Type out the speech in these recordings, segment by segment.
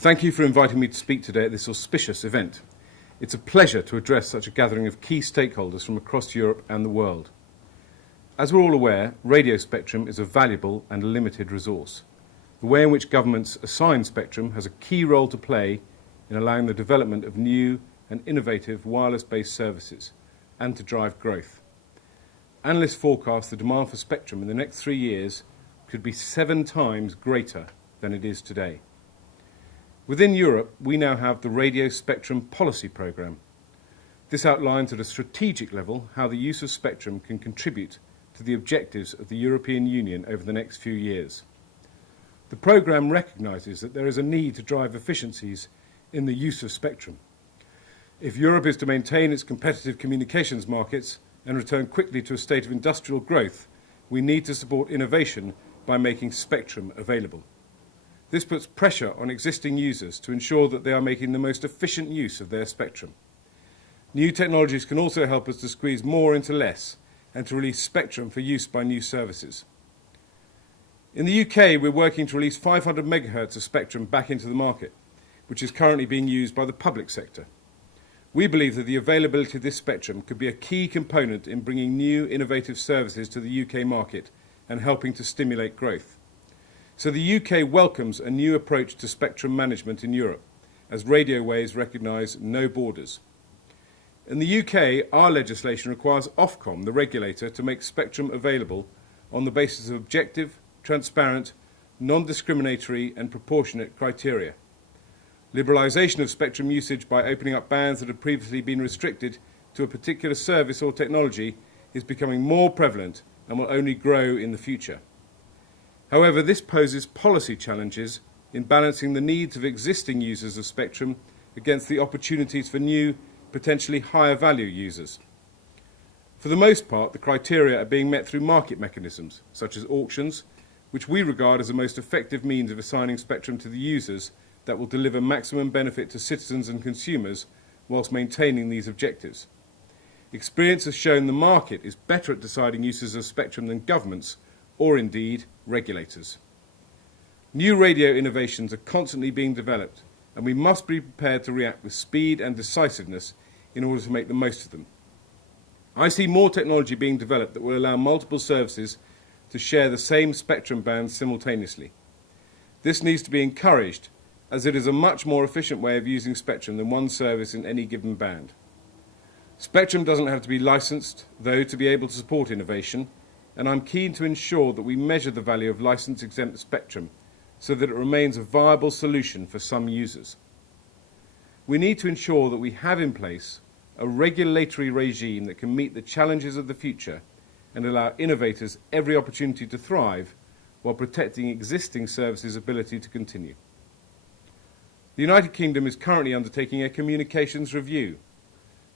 Thank you for inviting me to speak today at this auspicious event. It's a pleasure to address such a gathering of key stakeholders from across Europe and the world. As we're all aware, radio spectrum is a valuable and limited resource. The way in which governments assign spectrum has a key role to play in allowing the development of new and innovative wireless-based services and to drive growth. Analysts forecast the demand for spectrum in the next 3 years could be 7 times greater than it is today. Within Europe, we now have the Radio Spectrum Policy Programme. This outlines at a strategic level how the use of spectrum can contribute to the objectives of the European Union over the next few years. The programme recognises that there is a need to drive efficiencies in the use of spectrum. If Europe is to maintain its competitive communications markets and return quickly to a state of industrial growth, we need to support innovation by making spectrum available. This puts pressure on existing users to ensure that they are making the most efficient use of their spectrum. New technologies can also help us to squeeze more into less and to release spectrum for use by new services. In the UK, we're working to release 500 megahertz of spectrum back into the market, which is currently being used by the public sector. We believe that the availability of this spectrum could be a key component in bringing new innovative services to the UK market and helping to stimulate growth. So the UK welcomes a new approach to spectrum management in Europe, as radio waves recognise no borders. In the UK, our legislation requires Ofcom, the regulator, to make spectrum available on the basis of objective, transparent, non-discriminatory and proportionate criteria. Liberalisation of spectrum usage by opening up bands that had previously been restricted to a particular service or technology is becoming more prevalent and will only grow in the future. However, this poses policy challenges in balancing the needs of existing users of spectrum against the opportunities for new, potentially higher value users. For the most part, the criteria are being met through market mechanisms, such as auctions, which we regard as the most effective means of assigning spectrum to the users that will deliver maximum benefit to citizens and consumers whilst maintaining these objectives. Experience has shown the market is better at deciding uses of spectrum than governments, or indeed regulators. New radio innovations are constantly being developed, and we must be prepared to react with speed and decisiveness in order to make the most of them. I see more technology being developed that will allow multiple services to share the same spectrum bands simultaneously. This needs to be encouraged, as it is a much more efficient way of using spectrum than one service in any given band. Spectrum doesn't have to be licensed, though, to be able to support innovation, and I'm keen to ensure that we measure the value of licence-exempt spectrum so that it remains a viable solution for some users. We need to ensure that we have in place a regulatory regime that can meet the challenges of the future and allow innovators every opportunity to thrive while protecting existing services' ability to continue. The United Kingdom is currently undertaking a communications review.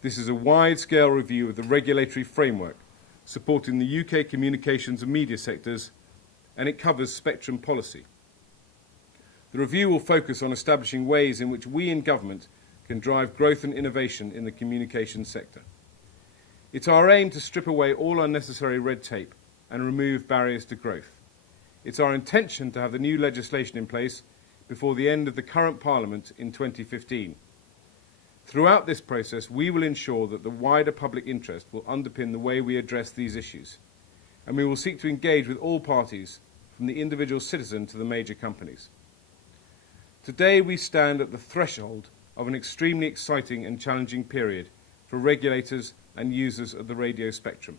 This is a wide-scale review of the regulatory framework supporting the UK communications and media sectors, and it covers spectrum policy. The review will focus on establishing ways in which we in government can drive growth and innovation in the communications sector. It's our aim to strip away all unnecessary red tape and remove barriers to growth. It's our intention to have the new legislation in place before the end of the current Parliament in 2015. Throughout this process, we will ensure that the wider public interest will underpin the way we address these issues, and we will seek to engage with all parties, from the individual citizen to the major companies. Today, we stand at the threshold of an extremely exciting and challenging period for regulators and users of the radio spectrum.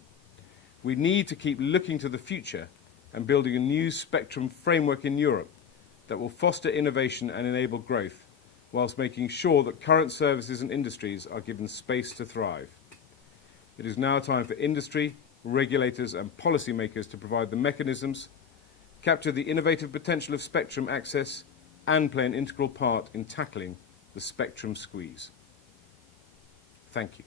We need to keep looking to the future and building a new spectrum framework in Europe that will foster innovation and enable growth, whilst making sure that current services and industries are given space to thrive. It is now time for industry, regulators and policymakers to provide the mechanisms, capture the innovative potential of spectrum access and play an integral part in tackling the spectrum squeeze. Thank you.